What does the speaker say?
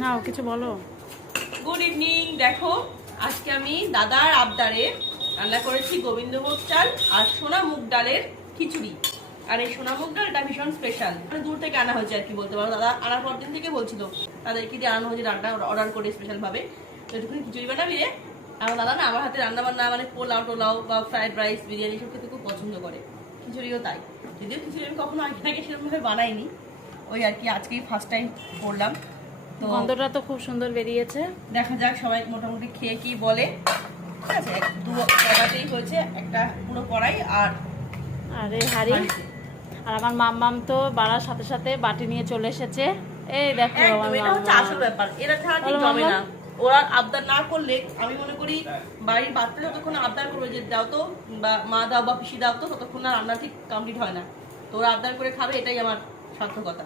নাও কিছু বলো। Good evening. দেখো আজকে আমি দাদার আবদারে রান্না করেছি গোবিন্দভোগ চাল আর সোনা মুগ ডালের খিচুড়ি। আর এই সোনা মুগ ডালটা ভীষণ স্পেশাল, দূর থেকে আনা হয়েছে আর কি বলতে পারো। দাদা আনার পর দিন থেকে বলছিল তাদেরকে দিয়ে আনানো হয়েছে, রান্না অর্ডার করে স্পেশাল ভাবে। তো একটুখানি খিচুড়ি বানাবি রে। আমার দাদা না আমার হাতে রান্না বান্না মানে পোলাও টোলাও বা ফ্রাইড রাইস বিরিয়ানি সব খেতে খুব পছন্দ করে, খিচুড়িও তাই। যদিও খিচুড়ি আমি কখনো আগে থেকে সেরকম ভাবে বানাইনি, ওই আর কি আজকেই ফার্স্ট টাইম করলাম। তো গন্ধটা তো খুব সুন্দর বেরিয়েছে। দেখা যাক সবাই মোটামুটি খেয়ে কি বলে। ঠিক আছে, দু কড়াতেই হয়েছে, একটা পুরো কড়াই আর আরে হাড়ি। আর আমার মাম্মাম তো বাড়ার সাথে সাথে বাটি নিয়ে চলে এসেছে। এই দেখো আমার এটা হচ্ছে আসল ব্যাপার, এরা ছাড়া ঠিক বলো জমে মাম্মা। না। ওরা আবদার না করলে আমি মনে করি বাড়ির বাচ্চা যতক্ষণ আবদার করবে যে দাও তো, বা মা দাও বা পিসি দাও তো, ততক্ষণ না রান্না ঠিক কমপ্লিট হয় না। তো ওরা আবদার করে খাবে, এটাই আমার সার্থকতা।